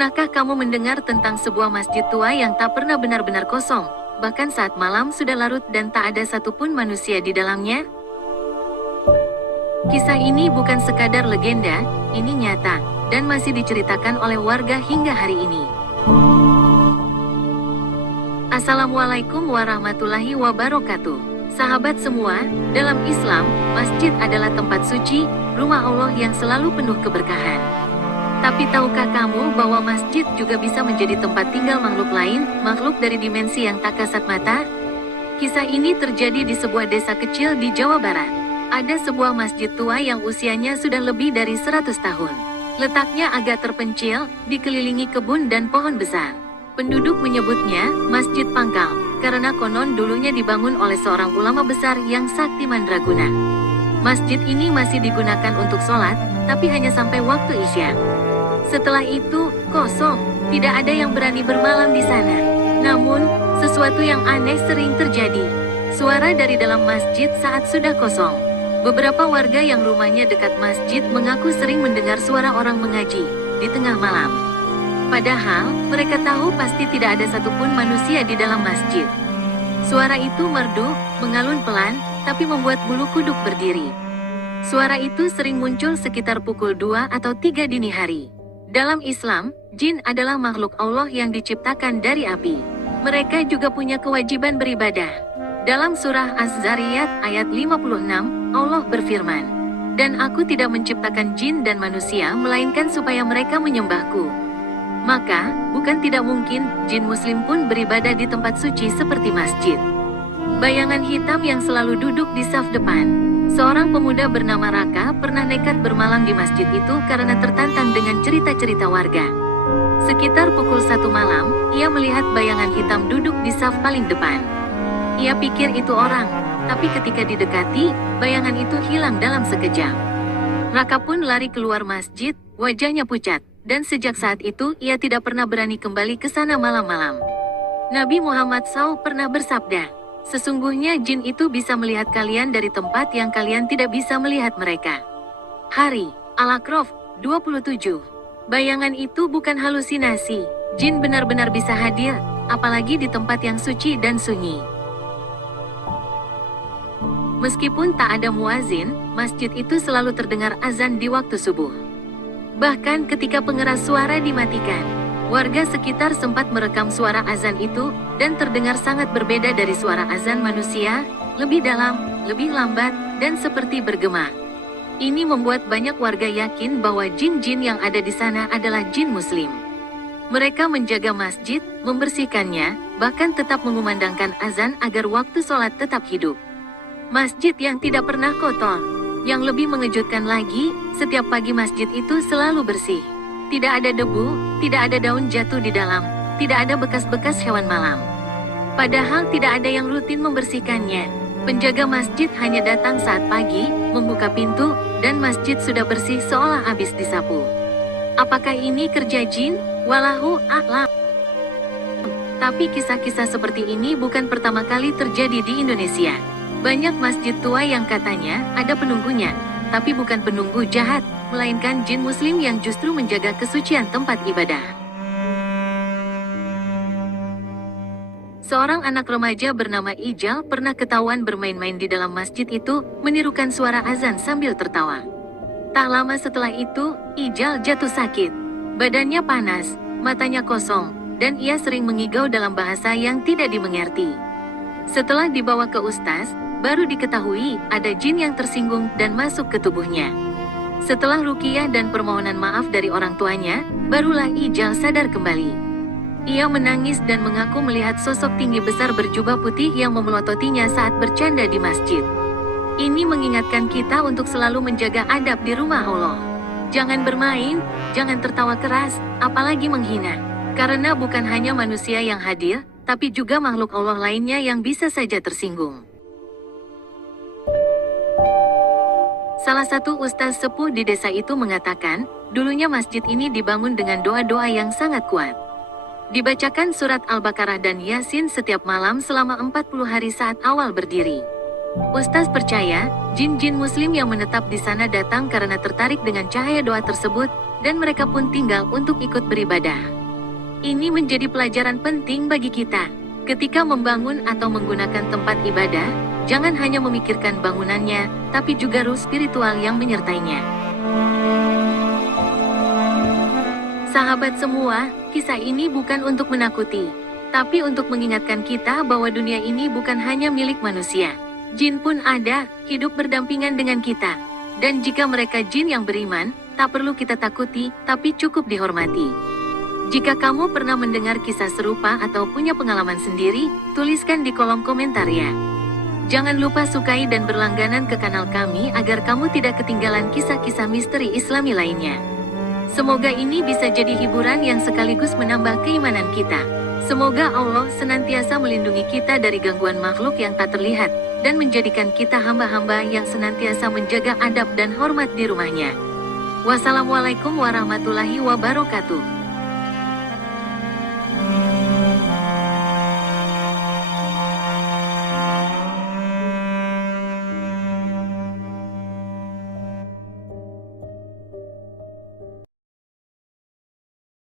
Pernahkah kamu mendengar tentang sebuah masjid tua yang tak pernah benar-benar kosong, bahkan saat malam sudah larut dan tak ada satupun manusia di dalamnya? Kisah ini bukan sekadar legenda, ini nyata, dan masih diceritakan oleh warga hingga hari ini. Assalamualaikum warahmatullahi wabarakatuh. Sahabat semua, dalam Islam, masjid adalah tempat suci, rumah Allah yang selalu penuh keberkahan. Tapi tahukah kamu bahwa masjid juga bisa menjadi tempat tinggal makhluk lain, makhluk dari dimensi yang tak kasat mata? Kisah ini terjadi di sebuah desa kecil di Jawa Barat. Ada sebuah masjid tua yang usianya sudah lebih dari 100 tahun. Letaknya agak terpencil, dikelilingi kebun dan pohon besar. Penduduk menyebutnya Masjid Pangkal, karena konon dulunya dibangun oleh seorang ulama besar yang sakti mandraguna. Masjid ini masih digunakan untuk sholat, tapi hanya sampai waktu Isya. Setelah itu, kosong, tidak ada yang berani bermalam di sana. Namun, sesuatu yang aneh sering terjadi. Suara dari dalam masjid saat sudah kosong. Beberapa warga yang rumahnya dekat masjid mengaku sering mendengar suara orang mengaji di tengah malam. Padahal, mereka tahu pasti tidak ada satupun manusia di dalam masjid. Suara itu merdu, mengalun pelan, tapi membuat bulu kuduk berdiri. Suara itu sering muncul sekitar pukul 2 atau 3 dini hari. Dalam Islam, jin adalah makhluk Allah yang diciptakan dari api. Mereka juga punya kewajiban beribadah. Dalam surah Az-Zariyat ayat 56, Allah berfirman, "Dan aku tidak menciptakan jin dan manusia melainkan supaya mereka menyembahku." Maka, bukan tidak mungkin, jin muslim pun beribadah di tempat suci seperti masjid. Bayangan hitam yang selalu duduk di saf depan. Seorang pemuda bernama Raka pernah nekat bermalam di masjid itu karena tertantang dengan cerita-cerita warga. Sekitar pukul 1 malam, ia melihat bayangan hitam duduk di saf paling depan. Ia pikir itu orang, tapi ketika didekati, bayangan itu hilang dalam sekejap. Raka pun lari keluar masjid, wajahnya pucat. Dan sejak saat itu, ia tidak pernah berani kembali ke sana malam-malam. Nabi Muhammad SAW pernah bersabda, "Sesungguhnya jin itu bisa melihat kalian dari tempat yang kalian tidak bisa melihat mereka." Hari, Al-A'raf 27. Bayangan itu bukan halusinasi. Jin benar-benar bisa hadir, apalagi di tempat yang suci dan sunyi. Meskipun tak ada muazin, masjid itu selalu terdengar azan di waktu subuh. Bahkan ketika pengeras suara dimatikan, warga sekitar sempat merekam suara azan itu, dan terdengar sangat berbeda dari suara azan manusia, lebih dalam, lebih lambat, dan seperti bergema. Ini membuat banyak warga yakin bahwa jin-jin yang ada di sana adalah jin muslim. Mereka menjaga masjid, membersihkannya, bahkan tetap mengumandangkan azan agar waktu sholat tetap hidup. Masjid yang tidak pernah kotor. Yang lebih mengejutkan lagi, setiap pagi masjid itu selalu bersih. Tidak ada debu, tidak ada daun jatuh di dalam, tidak ada bekas-bekas hewan malam. Padahal tidak ada yang rutin membersihkannya. Penjaga masjid hanya datang saat pagi, membuka pintu, dan masjid sudah bersih seolah habis disapu. Apakah ini kerja jin? Wallahu a'lam. Tapi kisah-kisah seperti ini bukan pertama kali terjadi di Indonesia. Banyak masjid tua yang katanya ada penunggunya, tapi bukan penunggu jahat, melainkan jin muslim yang justru menjaga kesucian tempat ibadah. Seorang anak remaja bernama Ijal pernah ketahuan bermain-main di dalam masjid itu, menirukan suara azan sambil tertawa. Tak lama setelah itu, Ijal jatuh sakit. Badannya panas, matanya kosong, dan ia sering mengigau dalam bahasa yang tidak dimengerti. Setelah dibawa ke ustaz, baru diketahui ada jin yang tersinggung dan masuk ke tubuhnya. Setelah ruqyah dan permohonan maaf dari orang tuanya, barulah Ijal sadar kembali. Ia menangis dan mengaku melihat sosok tinggi besar berjubah putih yang memelototinya saat bercanda di masjid. Ini mengingatkan kita untuk selalu menjaga adab di rumah Allah. Jangan bermain, jangan tertawa keras, apalagi menghina. Karena bukan hanya manusia yang hadir, tapi juga makhluk Allah lainnya yang bisa saja tersinggung. Salah satu ustaz sepuh di desa itu mengatakan, dulunya masjid ini dibangun dengan doa-doa yang sangat kuat. Dibacakan surat Al-Baqarah dan Yasin setiap malam selama 40 hari saat awal berdiri. Ustaz percaya, jin-jin muslim yang menetap di sana datang karena tertarik dengan cahaya doa tersebut, dan mereka pun tinggal untuk ikut beribadah. Ini menjadi pelajaran penting bagi kita. Ketika membangun atau menggunakan tempat ibadah, jangan hanya memikirkan bangunannya, tapi juga ruh spiritual yang menyertainya. Sahabat semua, kisah ini bukan untuk menakuti, tapi untuk mengingatkan kita bahwa dunia ini bukan hanya milik manusia. Jin pun ada, hidup berdampingan dengan kita. Dan jika mereka jin yang beriman, tak perlu kita takuti, tapi cukup dihormati. Jika kamu pernah mendengar kisah serupa atau punya pengalaman sendiri, tuliskan di kolom komentar ya. Jangan lupa sukai dan berlangganan ke kanal kami agar kamu tidak ketinggalan kisah-kisah misteri Islami lainnya. Semoga ini bisa jadi hiburan yang sekaligus menambah keimanan kita. Semoga Allah senantiasa melindungi kita dari gangguan makhluk yang tak terlihat, dan menjadikan kita hamba-hamba yang senantiasa menjaga adab dan hormat di rumahnya. Wassalamualaikum warahmatullahi wabarakatuh.